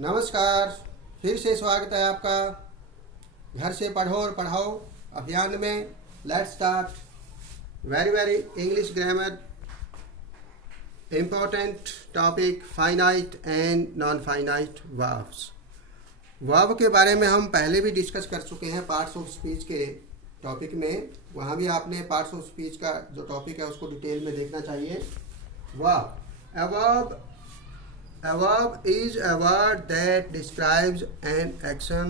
नमस्कार। फिर से स्वागत है आपका घर से पढ़ो और पढ़ाओ अभियान में। Let's start very English grammar important topic finite and non finite verbs. Verb के बारे में हम पहले भी डिस्कस कर चुके हैं पार्ट्स ऑफ स्पीच के टॉपिक में। वहाँ भी आपने पार्ट्स ऑफ स्पीच का जो टॉपिक है उसको डिटेल में देखना चाहिए। Verb A verb is a word that describes an action,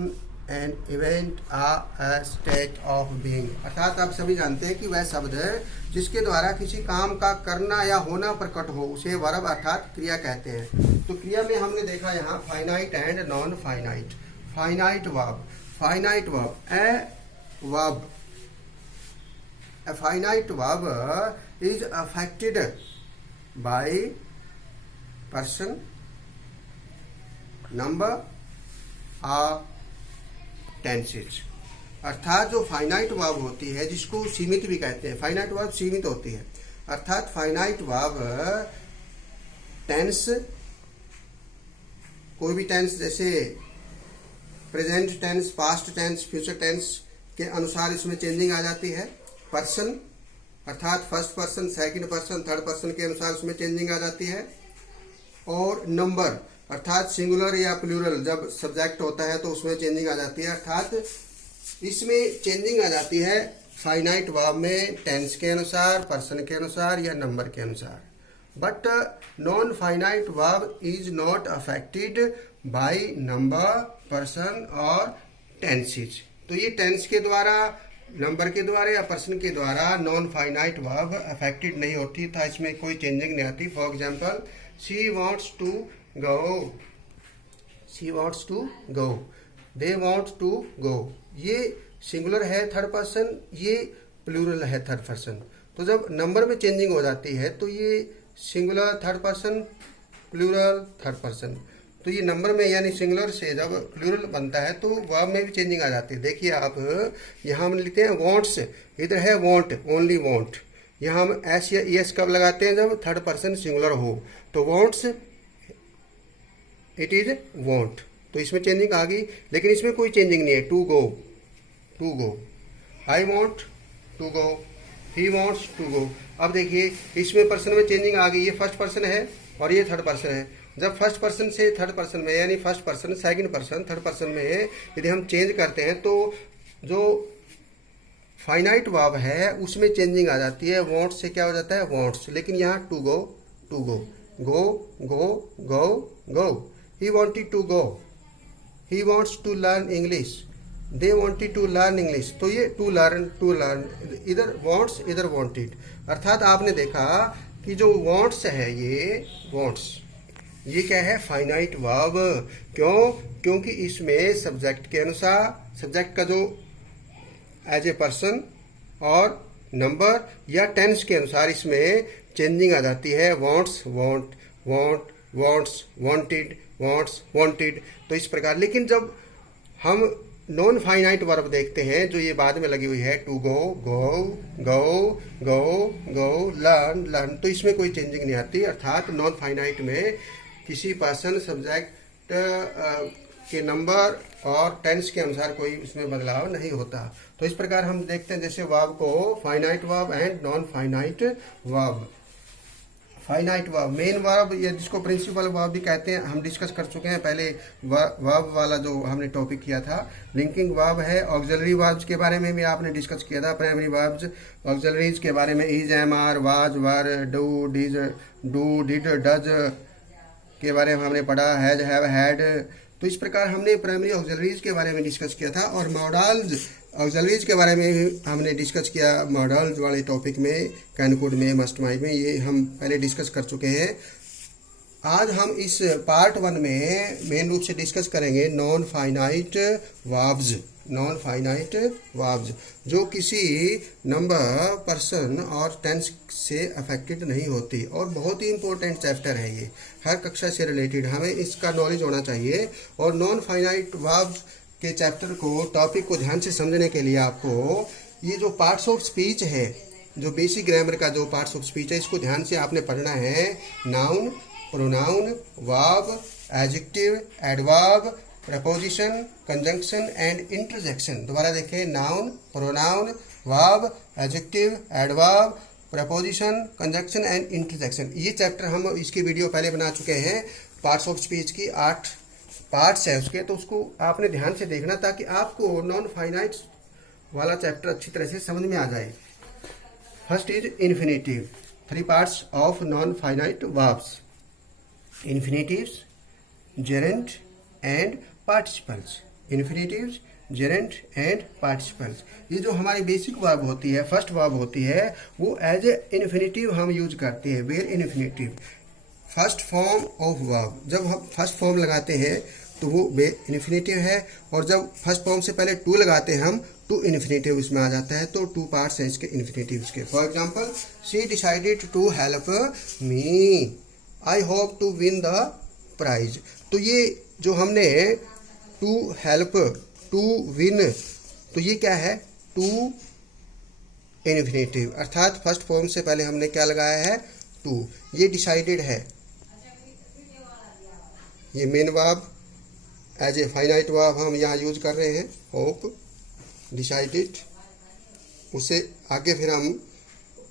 an event or a state of being। अर्थात आप सभी जानते हैं कि वह शब्द है जिसके द्वारा किसी काम का करना या होना प्रकट हो, उसे वर्ब अर्थात क्रिया कहते हैं। तो क्रिया में हमने देखा यहाँ finite and non finite. Finite verb A finite verb is affected by person, number और टेंसेज। अर्थात जो फाइनाइट वर्ब होती है जिसको सीमित भी कहते हैं, फाइनाइट वर्ब सीमित होती है। अर्थात फाइनाइट वर्ब टेंस, कोई भी टेंस जैसे present tense, past tense, future tense के अनुसार इसमें चेंजिंग आ जाती है। पर्सन अर्थात first person, second person, third person के अनुसार उसमें चेंजिंग आ जाती है। और नंबर अर्थात सिंगुलर या प्लूरल जब सब्जेक्ट होता है तो उसमें चेंजिंग आ जाती है। अर्थात इसमें चेंजिंग आ जाती है फाइनाइट वर्ब में टेंस के अनुसार, पर्सन के अनुसार या नंबर के अनुसार। But non finite verb is not affected by number, person और टेंसेज। तो ये टेंस के द्वारा, नंबर के द्वारा या पर्सन के द्वारा नॉन फाइनाइट वर्ब अफेक्टेड नहीं होती, था इसमें कोई चेंजिंग नहीं आती। For example she wants to go, she wants to go, they want to go। ये सिंगुलर है थर्ड पर्सन, ये प्लूरल है थर्ड पर्सन। तो जब नंबर में चेंजिंग हो जाती है तो ये singular third person, plural third person. तो ये नंबर में यानी सिंगुलर से जब प्लूरल बनता है तो वर्ब में भी चेंजिंग आ जाती है। देखिए आप यहाँ हम लिखते हैं वॉन्ट्स, इधर है वॉन्ट, ओनली वॉन्ट। यहाँ हम एस या एस कब लगाते हैं? जब थर्ड पर्सन सिंगुलर हो। तो वॉन्ट्स इट इज वॉन्ट, तो इसमें चेंजिंग आ गई। लेकिन इसमें कोई चेंजिंग नहीं है। To go, I want to go, he wants to go. अब देखिए इसमें पर्सन में चेंजिंग आ गई। ये फर्स्ट पर्सन है और ये थर्ड पर्सन है। जब फर्स्ट पर्सन से थर्ड पर्सन में यानी first person, second person, third person में यदि हम चेंज करते हैं तो जो फाइनाइट वर्ब है उसमें चेंजिंग आ जाती है। वॉन्ट्स से क्या हो जाता है? वॉन्ट्स। लेकिन यहाँ to go, go. He wanted to go, he wants to learn English, they wanted to learn English। तो ये to learn, इधर wants, इधर wanted। अर्थात आपने देखा कि जो wants है, ये wants, ये क्या है? Finite verb. क्यों? क्योंकि इसमें सब्जेक्ट के अनुसार, सब्जेक्ट का जो एज ए पर्सन और नंबर या टेंस के अनुसार इसमें चेंजिंग आ जाती है। wants, wants, wanted। तो इस प्रकार। लेकिन जब हम नॉन फाइनाइट वर्ब देखते हैं जो ये बाद में लगी हुई है, टू गो, लर्न, तो इसमें कोई चेंजिंग नहीं आती। अर्थात नॉन फाइनाइट में किसी पर्सन, सब्जेक्ट के नंबर और टेंस के अनुसार कोई उसमें बदलाव नहीं होता। तो इस प्रकार हम देखते हैं जैसे वर्ब को finite verb and non finite verb. Finite verb, main verb या जिसको प्रिंसिपल वर्ब भी कहते हैं, हम डिस्कस कर चुके हैं पहले। वर्ब वाला जो हमने टॉपिक किया था लिंकिंग वर्ब है। ऑक्सिलरी वर्ब्स के बारे में भी आपने डिस्कस किया था। प्राइमरी वर्ब्स, ऑक्सिलरीज के बारे में is, am, are, was, were, do, did, does के बारे में हमने पढ़ा। Has, have, had. तो इस प्रकार हमने प्राइमरी ऑक्सिलरीज के बारे में डिस्कस किया था। और मॉडल्स ऑक्सिलरीज के बारे में भी हमने डिस्कस किया मॉडल्स वाले टॉपिक में, कैनकुड में, मस्टमाइज में। ये हम पहले डिस्कस कर चुके हैं। आज हम इस पार्ट 1 में मेन रूप से डिस्कस करेंगे नॉन फाइनाइट वर्ब्स जो किसी नंबर, पर्सन और टेंस से अफेक्टेड नहीं होती। और बहुत ही इंपॉर्टेंट चैप्टर है ये, हर कक्षा से रिलेटेड हमें इसका नॉलेज होना चाहिए। और नॉन फाइनाइट वर्ब्स के चैप्टर को, टॉपिक को ध्यान से समझने के लिए आपको ये जो पार्ट्स ऑफ स्पीच है, जो बेसिक ग्रामर का जो पार्ट्स ऑफ स्पीच है, इसको ध्यान से आपने पढ़ना है। Noun, pronoun, verb, adjective, adverb, preposition, conjunction and interjection. दोबारा देखें, noun, pronoun, verb, adjective, adverb, preposition, conjunction and interjection. ये चैप्टर हम इसकी वीडियो पहले बना चुके हैं, पार्ट्स ऑफ स्पीच की 8 पार्ट्स है उसके, तो उसको आपने ध्यान से देखना ताकि आपको नॉन फाइनाइट वाला चैप्टर अच्छी तरह से समझ में आ जाए। First is infinitive, 3 parts of non finite verbs, infinitives, Geraint and participles. Infinitives, Geraint and participles, ये जो हमारी बेसिक वर्ब होती है, फर्स्ट वर्ब होती है, वो एज ए इन्फिनेटिव हम यूज करते हैं। Bare infinitive, first form of verb. जब हम फर्स्ट फॉर्म लगाते हैं तो वो इन्फिनेटिव है, और जब फर्स्ट फॉर्म से पहले टू लगाते हैं हम, टू इन्फिनेटिव इसमें आ जाता है। तो 2 पार्ट्स हैं इसके इन्फिनेटिव्स के। For example, she decided to help me, I hope to win the prize. तो ये जो हमने टू हेल्प, टू विन, तो ये क्या है, टू इन्फिनेटिव, अर्थात फर्स्ट फॉर्म से पहले हमने क्या लगाया है, टू। ये डिसाइडेड है, ये main verb as a finite verb हम यहाँ यूज कर रहे हैं, होप, डिसाइडेड। उससे आगे फिर हम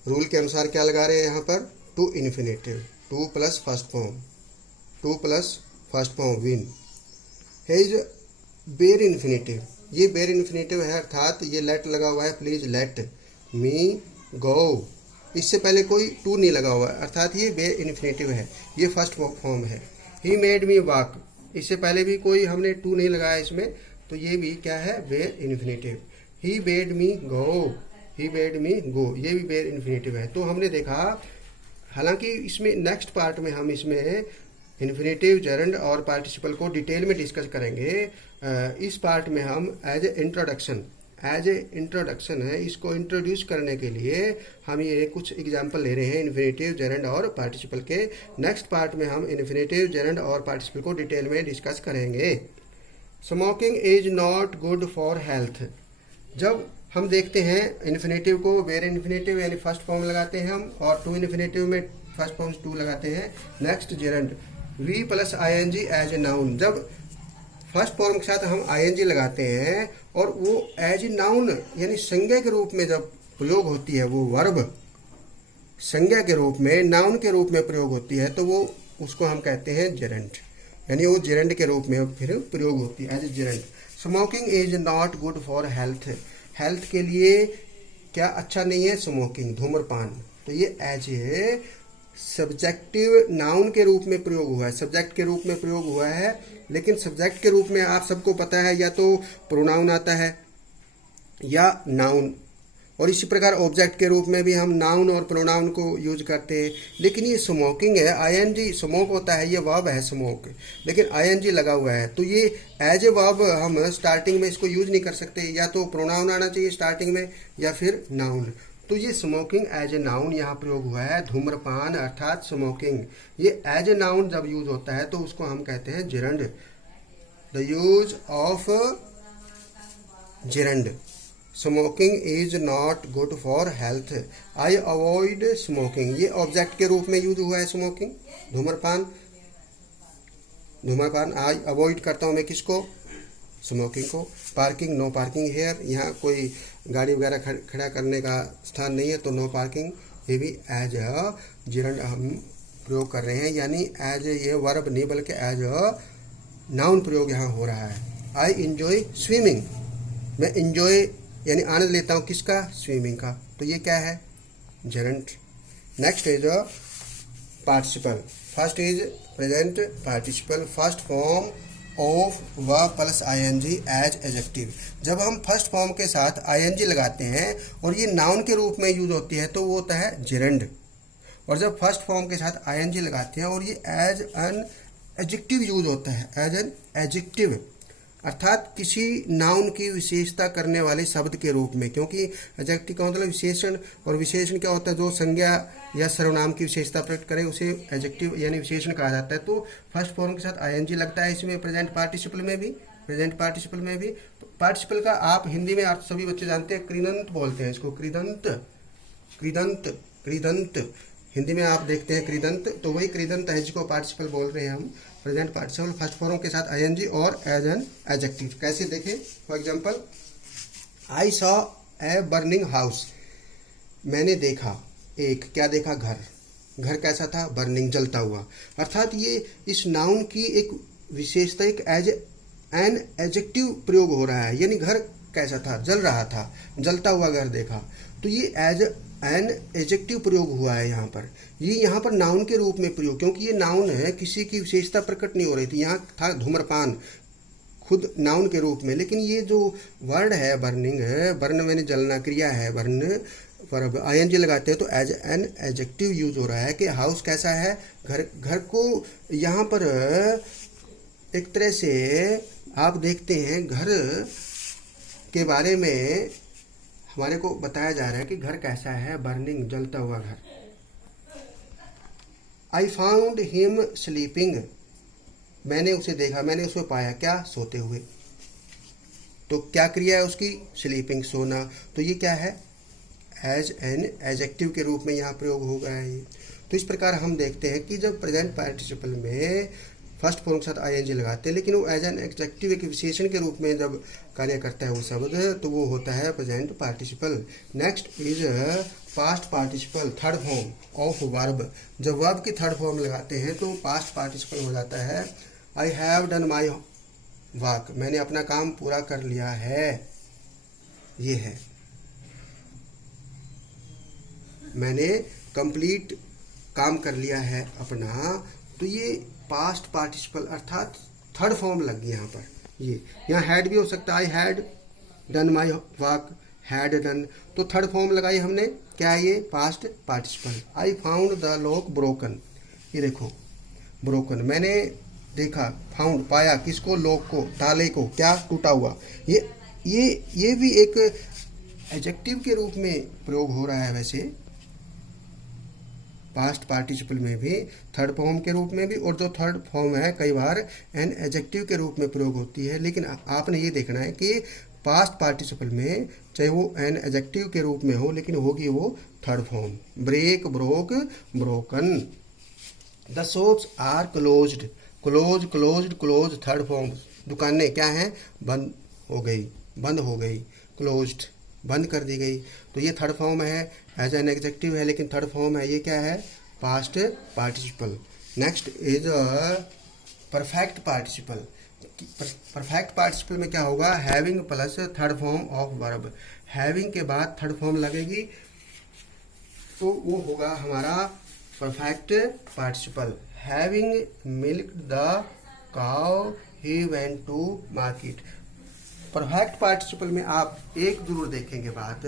रूल के अनुसार क्या लगा रहे हैं यहाँ पर, to infinitive, 2 plus first form, 2 plus first form, win. है इज बेर इन्फिनेटिव, ये बेर इन्फिनेटिव है, अर्थात ये लेट लगा हुआ है, प्लीज लेट मी गो। इससे पहले कोई टू नहीं लगा हुआ है, अर्थात ये बेर इन्फिनेटिव है, ये फर्स्ट फॉर्म है। ही मेड मी वॉक, इससे पहले भी कोई हमने टू नहीं लगाया इसमें, तो ये भी क्या है, बेर इन्फिनेटिव। ही बेड मी गो, ही बेड मी गो, ये भी बेर इन्फिनेटिव है। तो हमने देखा, हालांकि इसमें नेक्स्ट पार्ट में हम इसमें इन्फिनेटिव, जेरेंड और पार्टिसिपल को डिटेल में डिस्कस करेंगे। इस पार्ट में हम एज ए इंट्रोडक्शन है, इसको इंट्रोड्यूस करने के लिए हम ये कुछ एग्जाम्पल ले रहे हैं इन्फिनेटिव, जेरेंड और पार्टिसिपल के। नेक्स्ट पार्ट में हम इन्फिनेटिव, जेरेंड और पार्टिसिपल को डिटेल में डिस्कस करेंगे। Smoking is not good for health. जब हम देखते हैं इन्फिनेटिव को, वेर इन्फिनेटिव यानी फर्स्ट फॉर्म लगाते हैं हम, और टू इन्फिनेटिव में फर्स्ट फॉर्म टू लगाते हैं। Next gerund, V plus ing as a noun. जब फर्स्ट फॉर्म के साथ हम ing लगाते हैं और वो एज ए नाउन यानी संज्ञा के रूप में जब प्रयोग होती है, वो वर्ब संज्ञा के रूप में, नाउन के रूप में प्रयोग होती है, तो वो उसको हम कहते हैं जेरेंट, यानी वो जेरेंट के रूप में फिर प्रयोग होती है, as a gerund. Smoking is not good for health, health के लिए क्या अच्छा नहीं है, स्मोकिंग, धूम्रपान। तो ये एज ए सब्जेक्टिव नाउन के रूप में प्रयोग हुआ है, सब्जेक्ट के रूप में प्रयोग हुआ है। लेकिन सब्जेक्ट के रूप में आप सबको पता है, या तो प्रोनाउन आता है या नाउन, और इसी प्रकार ऑब्जेक्ट के रूप में भी हम नाउन और प्रोनाउन को यूज करते हैं। लेकिन ये स्मोकिंग है, ing स्मोक होता है, ये वर्ब है स्मोक, लेकिन ing लगा हुआ है, तो ये एज ए वर्ब हम स्टार्टिंग में इसको यूज नहीं कर सकते, या तो प्रोनाउन आना चाहिए स्टार्टिंग में या फिर नाउन। तो ये स्मोकिंग एज ए नाउन यहाँ प्रयोग हुआ है, धूम्रपान अर्थात स्मोकिंग, ये एज ए नाउन जब यूज होता है तो उसको हम कहते हैं gerund. The use of gerund, smoking is not good for health, I avoid smoking, ये ऑब्जेक्ट के रूप में यूज हुआ है स्मोकिंग, धूम्रपान, धूम्रपान आई अवॉइड करता हूँ मैं किसको, स्मोकिंग को। पार्किंग, नो पार्किंग हेयर, यहाँ कोई गाड़ी वगैरह खड़ा करने का स्थान नहीं है, तो नो पार्किंग, ये भी एज अ जेरेंड हम प्रयोग कर रहे हैं, यानी एज ये वर्ब नहीं बल्कि एज अ नाउन प्रयोग यहाँ हो रहा है। आई इंजॉय स्विमिंग, मैं इंजॉय यानी आनंद लेता हूँ किसका, स्विमिंग का, तो ये क्या है, gerund. Next is a participle, first is present participle, first form of verb plus ing as adjective. जब हम फर्स्ट फॉर्म के साथ ing लगाते हैं और ये नाउन के रूप में यूज होती है तो वो होता है जेरेंड, और जब फर्स्ट फॉर्म के साथ ing लगाते हैं और ये एज एन एडजेक्टिव यूज होता है, एज एन एडजेक्टिव, अर्थात किसी नाउन की विशेषता करने वाले शब्द के रूप में, क्योंकि एडजेक्टिव का मतलब विशेषण, और विशेषण क्या होता है, जो संज्ञा या सर्वनाम की विशेषता प्रकट करे उसे एडजेक्टिव यानी विशेषण कहा जाता है। तो फर्स्ट फॉर्म के साथ ing लगता है इसमें, प्रेजेंट पार्टिसिपल में भी, प्रेजेंट पार्टिसिपल में भी। पार्टिसिपल का आप हिंदी में आप सभी बच्चे जानते हैं, कृदंत बोलते हैं इसको, कृदंत, कृदंत, कृदंत, हिंदी में आप देखते हैं कृदंत, तो वही कृदंत है जिसको पार्टिसिपल बोल रहे हैं हम। प्रेजेंट पार्टिसिपल फर्स्ट फॉर्म के साथ आईएनजी और एज एन एडजेक्टिव। कैसे देखें, for example I saw a burning house, मैंने देखा एक, क्या देखा, घर। घर कैसा था, बर्निंग, जलता हुआ। अर्थात ये इस नाउन की एक विशेषता, एक एज एन एडजेक्टिव प्रयोग हो रहा है, यानी घर कैसा था, जल रहा था, जलता हुआ घर देखा, तो ये एज एन एडजेक्टिव प्रयोग हुआ है यहाँ पर। ये यहाँ पर नाउन के रूप में प्रयोग, क्योंकि ये नाउन है, किसी की विशेषता प्रकट नहीं हो रही थी। यहाँ था धूम्रपान, खुद नाउन के रूप में, लेकिन ये जो वर्ड है बर्निंग है, बर्न मैंने जलना क्रिया है, बर्न पर आईएनजी लगाते हैं तो एज एन एडजेक्टिव यूज हो रहा है कि हाउस कैसा है, घर। घर को यहाँ पर एक तरह से आप देखते हैं, घर के बारे में हमारे को बताया जा रहा है कि घर कैसा है, बर्निंग, जलता हुआ घर। आई फाउंड हिम स्लीपिंग, मैंने उसे देखा, मैंने उसे पाया, क्या, सोते हुए। तो क्या क्रिया है उसकी, स्लीपिंग, सोना। तो ये क्या है, एज एन एडजेक्टिव के रूप में यहाँ प्रयोग हो गया है। तो इस प्रकार हम देखते हैं कि जब प्रेजेंट पार्टिसिपल में फर्स्ट फॉर्म के साथ आईएनजी लगाते हैं, लेकिन वो एज एन एडजेक्टिव एक विशेषण के रूप में जब कार्य करता है वो शब्द, तो वो होता है present participle. Next is past participle, third form of verb. जब वर्ब की थर्ड फॉर्म लगाते हैं तो पास्ट पार्टिसिपल हो जाता है I have done my work, मैंने अपना काम पूरा कर लिया है। ये है, मैंने कंप्लीट काम कर लिया है अपना। तो ये पास्ट पार्टिसिपल अर्थात थर्ड फॉर्म लग गई यहाँ पर। ये यहाँ हैड भी हो सकता है, I had done my work, had done, तो थर्ड फॉर्म लगाई हमने, क्या है ये, past participle. I found the lock broken, ये देखो ब्रोकन, मैंने देखा, फाउंड, पाया, किसको, लॉक को, ताले को, क्या, टूटा हुआ। ये भी एक एडजेक्टिव के रूप में प्रयोग हो रहा है। वैसे पास्ट पार्टिसिपल में भी, थर्ड फॉर्म के रूप में भी, और जो थर्ड फॉर्म है कई बार एन एडजेक्टिव के रूप में प्रयोग होती है। लेकिन आपने ये देखना है कि पास्ट पार्टिसिपल में चाहे वो एन एडजेक्टिव के रूप में हो, लेकिन होगी वो third form. Break, broke, broken. The shops are closed, close, closed, close, third form. दुकानें क्या हैं, बंद हो गई, बंद हो गई, क्लोज्ड, बंद कर दी गई। तो ये थर्ड फॉर्म है, एज एन एडजेक्टिव है, लेकिन थर्ड फॉर्म है, ये क्या है, past participle. Next is perfect participle. Perfect participle में क्या होगा, having plus third form of verb. Having के बाद थर्ड फॉर्म लगेगी तो वो होगा हमारा perfect participle. Having milk the cow he went to market. Perfect participle में आप एक जरूर देखेंगे बात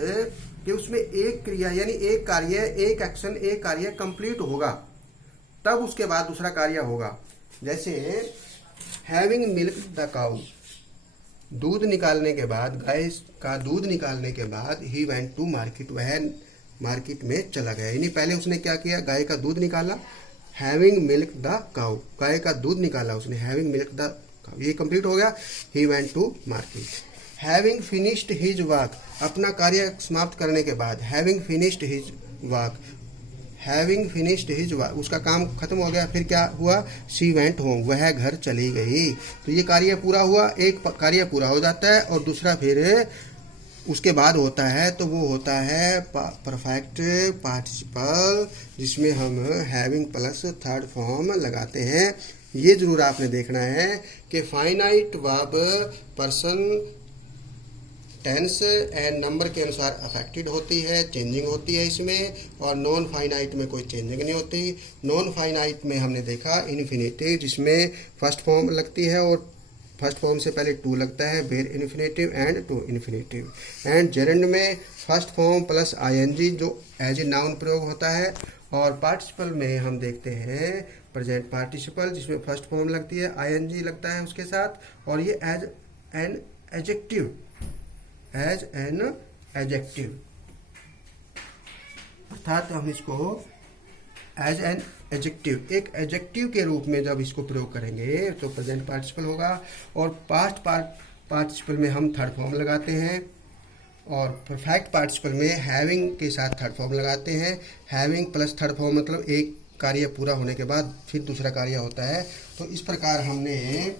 कि उसमें एक क्रिया यानी एक कार्य, एक एक्शन, एक कार्य कंप्लीट होगा, तब उसके बाद दूसरा कार्य होगा। जैसे हैविंग मिल्क द काउ, दूध निकालने के बाद, गाय का दूध निकालने के बाद, ही वेंट टू मार्केट, वह मार्केट में चला गया। यानी पहले उसने क्या किया, गाय का दूध निकाला, हैविंग मिल्क द काउ, गाय का दूध निकाला उसने, हैविंग मिल्क द, ये कंप्लीट हो गया। He went to market. Having finished his work, अपना कार्य समाप्त करने के बाद, having finished his work, having finished his work, उसका काम खत्म हो गया, फिर क्या हुआ, शी वेंट होम, वह घर चली गई। तो ये कार्य पूरा हुआ, एक कार्य पूरा हो जाता है और दूसरा फिर उसके बाद होता है, तो वो होता है परफेक्ट पार्टिसिपल, जिसमें हम हैविंग प्लस थर्ड फॉर्म लगाते हैं। ये जरूर आपने देखना है कि finite verb person, tense and number के अनुसार अफेक्टेड होती है, चेंजिंग होती है इसमें, और नॉन फाइनाइट में कोई चेंजिंग नहीं होती। नॉन फाइनाइट में हमने देखा इन्फिनेटिव, जिसमें फर्स्ट फॉर्म लगती है और फर्स्ट फॉर्म से पहले टू लगता है, bare infinitive and to infinitive. And gerund में फर्स्ट फॉर्म प्लस आईएनजी जो एज ए नाउन प्रयोग होता है। और पार्टिसिपल में हम देखते हैं प्रेजेंट पार्टिसिपल, जिसमें फर्स्ट फॉर्म लगती है, आईएनजी लगता है उसके साथ, और ये as an adjective, as an adjective, अर्थात हम इसको एज एन एडजेक्टिव, एक एडजेक्टिव के रूप में जब इसको प्रयोग करेंगे तो प्रेजेंट पार्टिसिपल होगा। और पास्ट पार्टिसिपल में हम थर्ड फॉर्म लगाते हैं, और परफेक्ट पार्टिसिपल में हैविंग के साथ थर्ड फॉर्म लगाते हैं। हैविंग प्लस थर्ड फॉर्म मतलब एक कार्य पूरा होने के बाद फिर दूसरा कार्य होता है। तो इस प्रकार हमने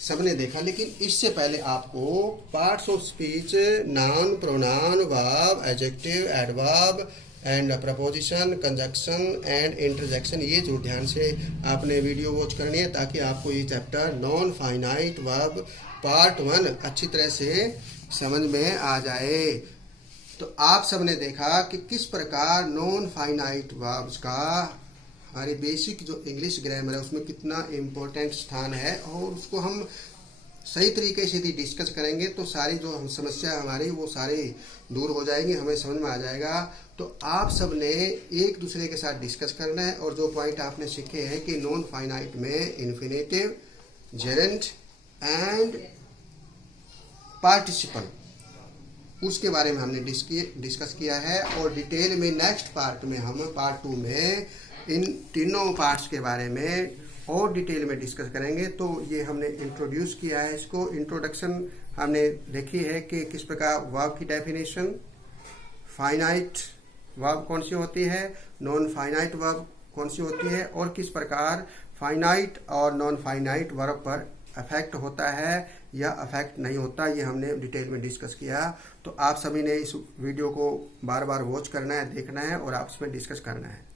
सबने देखा, लेकिन इससे पहले आपको parts of speech, noun, pronoun, verb, adjective, adverb and preposition, conjunction and interjection, ये जो ध्यान से आपने वीडियो वॉच करनी है ताकि आपको ये chapter non finite verb part 1 अच्छी तरह से समझ में आ जाए। तो आप सबने देखा कि किस प्रकार नॉन फाइनाइट वर्ब्स का हमारी बेसिक जो इंग्लिश ग्रामर है उसमें कितना इम्पोर्टेंट स्थान है, और उसको हम सही तरीके से यदि डिस्कस करेंगे तो सारी जो हम समस्या हमारी वो सारी दूर हो जाएंगी, हमें समझ में आ जाएगा। तो आप सब ने एक दूसरे के साथ डिस्कस करना है, और जो पॉइंट आपने सीखे हैं कि नॉन फाइनाइट में इन्फिनेटिव, जेरेंट एंड पार्टिसिपल, उसके बारे में हमने डिस्कस किया है। और डिटेल में नेक्स्ट पार्ट में हम पार्ट 2 में इन तीनों पार्ट्स के बारे में और डिटेल में डिस्कस करेंगे। तो ये हमने इंट्रोड्यूस किया है इसको, इंट्रोडक्शन हमने देखी है कि किस प्रकार वर्ब की डेफिनेशन, फाइनाइट वर्ब कौन सी होती है, नॉन फाइनाइट वर्ब कौन सी होती है, और किस प्रकार फाइनाइट और नॉन फाइनाइट वर्ब पर अफेक्ट होता है या अफेक्ट नहीं होता, ये हमने डिटेल में डिस्कस किया। तो आप सभी ने इस वीडियो को बार बार वॉच करना है, देखना है और आपस में डिस्कस करना है।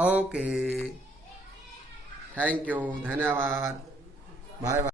ओके, थैंक यू, धन्यवाद, बाय बाय।